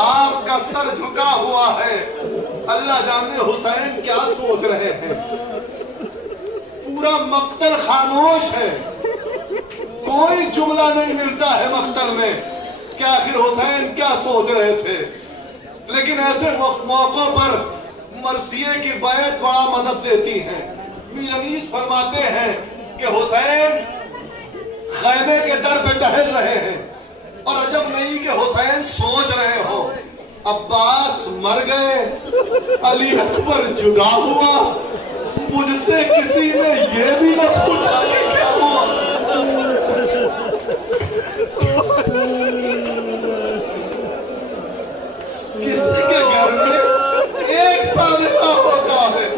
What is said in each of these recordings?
آپ کا سر جھکا ہوا ہے، اللہ جانے حسین کیا سوچ رہے ہیں۔ پورا مقتل خاموش ہے، کوئی جملہ نہیں ملتا ہے مقتل میں کہ آخر حسین کیا سوچ رہے تھے۔ لیکن ایسے موقع پر مرثیے کی بیعت بڑا مدد دیتی ہے۔ میر انیس فرماتے ہیں کہ حسین خیمے کے در پہ ٹہل رہے ہیں اور عجب نہیں کہ حسین سوچ رہے ہو عباس مر گئے، علی اکبر جدا ہوا، مجھ سے کسی نے یہ بھی نہ پوچھا کہ کیا ہوا۔ کسی کے گھر میں ایک صالحہ ہوتا ہے،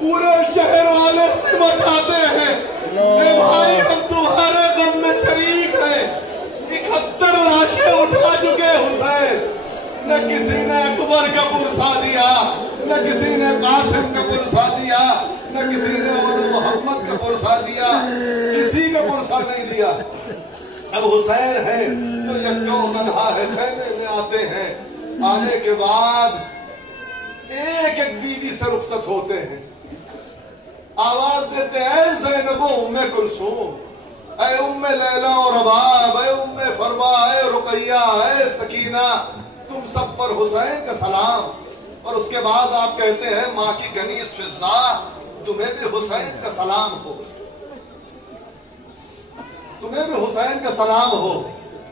پورے شہر والے سمٹ آتے ہیں، اے بھائی ہم تمہارے غم میں شریک ہیں۔ 71 لاشیں اٹھا چکے حسین، نہ کسی نے اکبر کا پرسا دیا، نہ کسی نے قاسم کا پرسا دیا، نہ کسی نے محمد کا پرسا دیا، کسی کا پرسا نہیں دیا۔ اب حسین ہے تو یکا تنہا ہے، خیمے میں آتے ہیں، آنے کے بعد ایک ایک بیوی سے رخصت ہوتے ہیں، آواز دیتے ہیں اے زینب و ام کلثوم، اے ام لیلا و رباب، اے ام فروا، اے رقیہ، اے سکینہ، تم سب پر حسین کا سلام۔ اور اس کے بعد آپ کہتے ہیں ماں کی کنیز فضا، تمہیں بھی حسین کا سلام ہو، تمہیں بھی حسین کا سلام ہو۔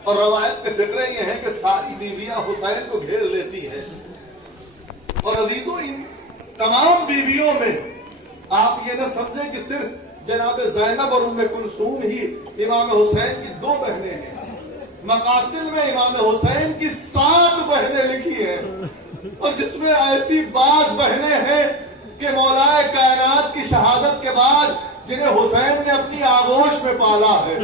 اور روایت کے فکرے یہ ہے کہ ساری بیویاں حسین کو گھیر لیتی ہیں۔ اور عزیزوں ان تمام بیویوں میں آپ یہ نہ سمجھیں کہ صرف جناب زینب اور ام کلثوم ہی امام حسین کی 2 بہنیں ہیں۔ مقاتل میں امام حسین کی 7 بہنیں لکھی ہیں، اور جس میں ایسی بعض بہنیں ہیں کہ مولا کائنات کی شہادت کے بعد جنہیں حسین نے اپنی آغوش میں پالا ہے،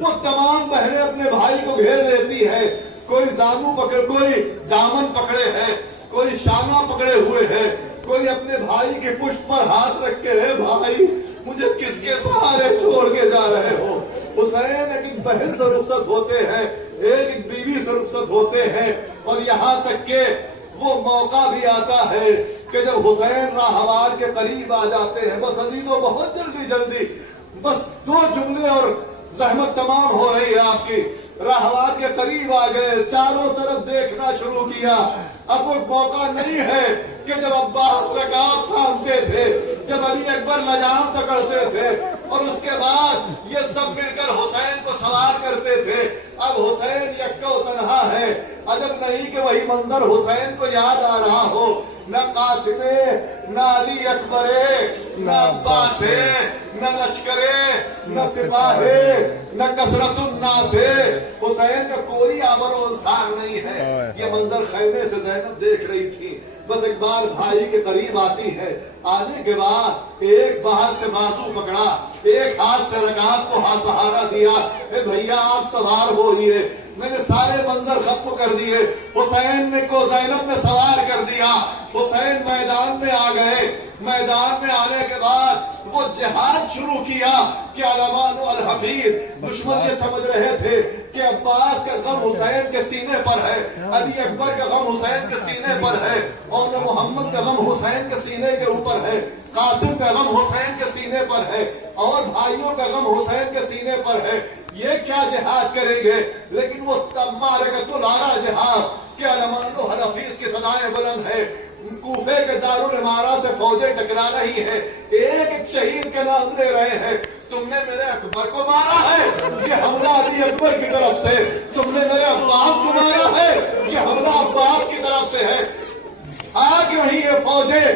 وہ تمام بہنیں اپنے بھائی کو گھیر لیتی ہے۔ کوئی زانو پکڑ، کوئی دامن پکڑے ہے، کوئی شانہ پکڑے ہوئے ہے، کوئی اپنے بھائی کے پشت پر ہاتھ رکھ کے ہے بھائی مجھے کس کے سہارے چھوڑ کے جا رہے ہو۔ حسین ایک بہن سے رخصت ہوتے ہیں، ایک بیوی سے رخصت ہوتے ہیں، اور یہاں تک کہ وہ موقع بھی آتا ہے کہ جب حسین راہوار کے قریب آ جاتے ہیں، بس عزیزوں بہت جلدی بس 2 جملے اور زحمت تمام ہو رہی ہے آپ کی۔ راہوار کے قریب آ گئے، چاروں طرف دیکھنا شروع کیا۔ اب وہ موقع نہیں ہے کہ جب عباس رکاب تھامتے تھے، جب علی اکبر لجام پکڑتے تھے، اور اس کے بعد یہ سب مل کر حسین کو سوار کرتے تھے۔ اب حسین یکا و تنہا ہے، عجب نہیں کہ وہی منظر حسین کو یاد آ رہا ہو، نہ قاسم، نہ علی اکبر، نہ عباس، نہ لشکر، نہ سپاہ، نہ کثرت الناس، حسین کا کوئی آمر و انصار نہیں ہے۔ یہ منظر خیمے سے زینب دیکھ رہی تھی، بس ایک بار بھائی کے قریب آتی ہے، آنے کے بعد ایک ہاتھ سے بازو پکڑا، ایک ہاتھ سے رکاب کو سہارا دیا، اے بھیا آپ سوار ہوئیے، میں نے سارے منظر ختم کر دیے۔ حسین کو زینب نے سوار کر دیا، حسین میدان میں آ گئے۔ میدان میں آنے کے بعد وہ جہاد شروع کیا کہ علمان و الحفیظ دشمن یہ سمجھ رہے تھے کہ عباس کا غم حسین کے سینے پر ہے، علی اکبر کا غم حسین کے سینے پر ہے، اور محمد کا غم حسین کے سینے کے اوپر ہے، قاسم کا غم حسین کے سینے پر ہے، اور بھائیوں کا غم حسین کے سینے پر ہے۔ یہ کیا جہاد کریں گے؟ لیکن وہ معرکۃ العرا جہاد کہ علمان و الحفیظ کی صدائیں بلند ہے، کوفے کے دارالعمارہ سے فوجیں ٹکرا رہی ہے، ایک ایک شہید کے نام لے رہے ہیں۔ تم نے میرے اکبر کو مارا ہے، یہ حملہ علی اکبر کی طرف سے، تم نے میرے عباس کو مارا ہے، یہ حملہ عباس کی طرف سے ہے۔ آگ رہی ہے فوجیں،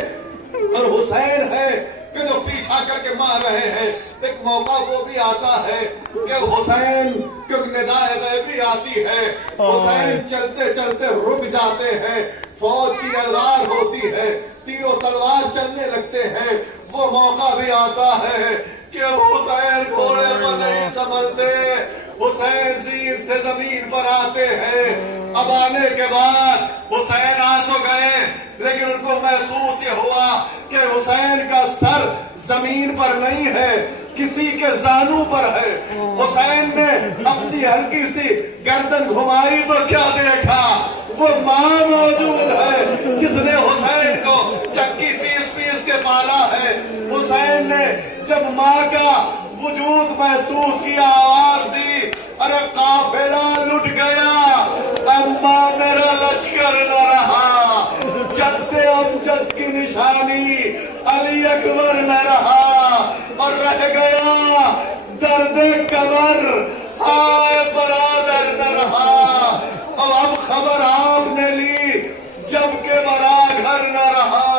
اور حسین ہے کہ جو پیچھا کر کے مار رہے ہیں۔ ایک موقع وہ بھی آتا ہے کہ حسین کیونکہ ندائے غیبی آتی ہے، حسین چلتے چلتے رک جاتے ہیں، فوج کی الغار ہوتی ہے، تیر و تلوار چلنے لگتے ہیں۔ وہ موقع بھی آتا ہے کہ حسین گھوڑے پر نہیں سنبھلتے، حسین زین سے زمین پر آتے ہیں۔ اب آنے کے بعد حسین آ تو گئے، لیکن ان کو محسوس یہ ہوا کہ حسین کا سر زمین پر نہیں ہے، کسی کے زانو پر ہے۔ حسین نے اپنی ہلکی سی گردن گھمائی تو کیا دیکھا؟ وہ ماں موجود ہے جس نے حسین کو چکی پیس پیس کے پالا ہے. حسین نے جب ماں کا وجود محسوس کیا آواز دی ارے قافلہ لٹ گیا اما میرا لشکر نہ رہا. جد امجد کی نشانی علی اکبر نہ رہا اور رہ گیا درد کمر ہائے برادر نہ رہا. اب خبر آپ نے لی جب کہ برا گھر نہ رہا.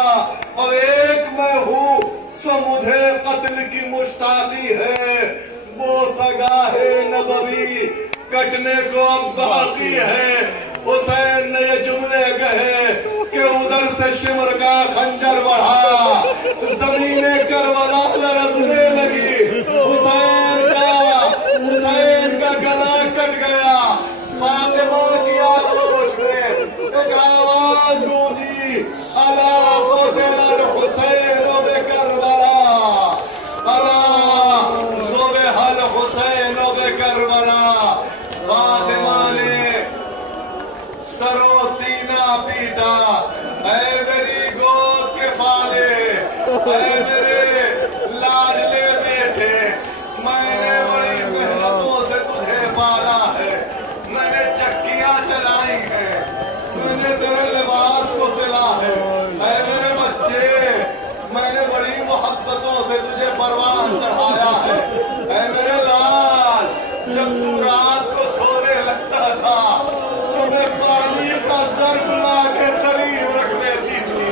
اور ایک میں ہوں سو مجھے قتل کی مشتاقی ہے. وہ سگاہ نبوی کٹنے کو اب باقی ہے. حسین نے یہ جملے کہے کہ ادھر سے شمر کا خنجر بڑھا زمین کربلا لرزنے لگی. حسین کا گلا کٹ گیا. فاطمہ کی آغوش میں ایک آواز گونجی الا قتل الحسین بکربلا الا ذبح الحسین بکربلا. فاطمہ نے سر و سینہ پیٹا اے میری گود کے پالے اے میرے لاڈلے بیٹے میں نے بڑی محنتوں سے تجھے پالا ہے. میں نے چکیاں چلائی ہیں میں نے تیرے لباس کو سلا ہے. اے میرے بچے میں نے بڑی محبتوں سے تجھے پروان چڑھایا ہے. اے میرے لال جب تو رات کو سونے لگتا تھا تمہیں پانی کا ظرف لا کے قریب رکھ دیتی تھی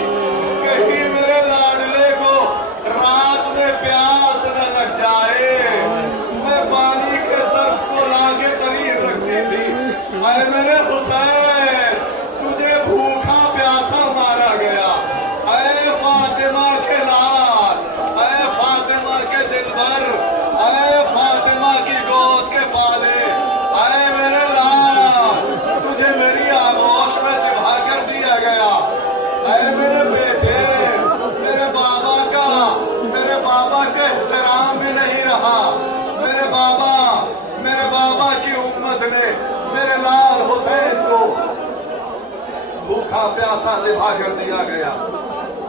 کہیں میرے لاڈلے کو رات میں پیاس نہ لگ جائے. میں پانی کے ظرف کو لا کے قریب رکھتی تھی. اے میرے حسین تجھے بھوکا پیاسا مارا گیا. اے فاطمہ کے لال اے فاطمہ کے دلبر اے فاطمہ کی گود کے پالے اے میرے لال تجھے میری آغوش میں ذبح کر دیا گیا. اے میرے بیٹے میرے بابا کا احترام بھی نہیں رہا. میرے بابا کی امت نے میرے لال حسین کو بھوکا پیاسا ذبح کر دیا گیا.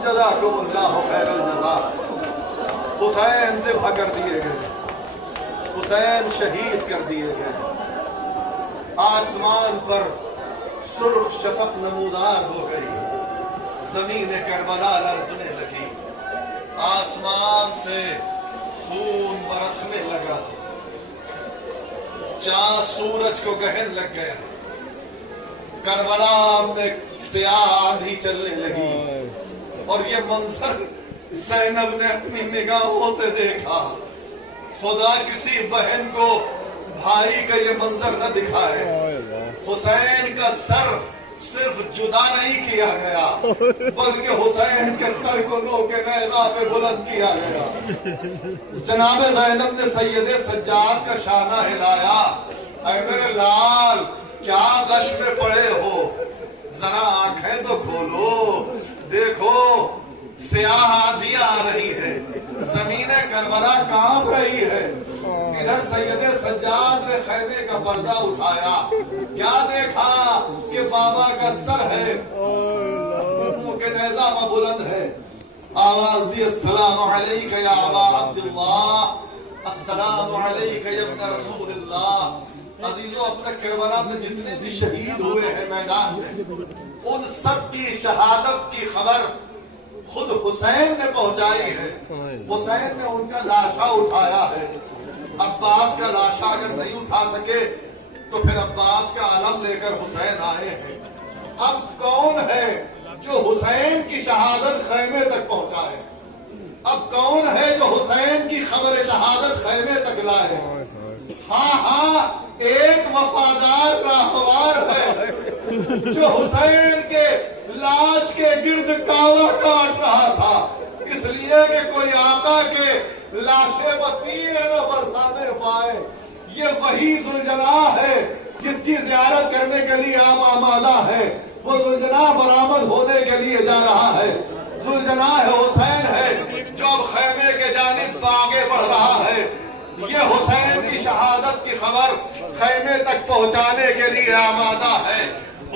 جزاکم اللہ خیر الجزا. حسین ذبح کر دیے گئے. حسین شہید کر دیے گئے. آسمان پر سرخ شفق نمودار ہو گئی. زمین کربلا لرزنے لگی. آسمان سے خون برسنے لگا. چاند سورج کو گہن لگ گیا. کربلا میں سیاہ آندھی چلنے لگی. اور یہ منظر زینب نے اپنی نگاہوں سے دیکھا. خدا کسی بہن کو بھائی کا یہ منظر نہ دکھائے. حسین کا سر صرف جدا نہیں کیا گیا بلکہ حسین کے سر کو لو کے نیزہ پہ بلند کیا گیا. جناب زینب نے سید سجاد کا شانہ ہلایا. اے میرے لال کیا غش میں پڑے ہو ذرا آنکھیں تو کھولو. دیکھو سیاہ آندھی آ رہی ہے. زمین کربلا کانپ رہی ہے. ادھر سید سجاد نے خیمے کا پردہ اٹھایا. کیا دیکھا کہ بابا کا سر ہے منہ کے نیزہ میں بلند ہے. آواز دی السلام علیک یا ابا عبداللہ السلام علیک یا ابن رسول اللہ. عزیزو اپنے کربلا میں جتنے بھی شہید ہوئے ہیں میدان میں ان سب کی شہادت کی خبر خود حسین نے پہنچائی ہے. حسین نے ان کا لاشا اٹھایا ہے. عباس کا لاشا اگر نہیں اٹھا سکے تو پھر عباس کا علم لے کر حسین آئے ہیں. اب کون ہے جو حسین کی شہادت خیمے تک پہنچائے؟ اب کون ہے جو حسین کی خبر شہادت خیمے تک لائے؟ ہاں ایک وفادار راہوار ہے جو حسین کے لاش کے گرد کاوا کاٹ رہا تھا اس لیے کہ کوئی آقا کے لاشیں بتیر نہ برسانے پائے. یہ وہی ذوالجناح ہے جس کی زیارت کرنے کے لیے آپ آمادہ ہیں. وہ ذوالجناح برآمد ہونے کے لیے جا رہا ہے. ذوالجناح حسین ہے جو اب خیمے کے جانب آگے بڑھ رہا ہے. یہ حسین کی شہادت کی خبر خیمے تک پہنچانے کے لیے آمادہ ہے.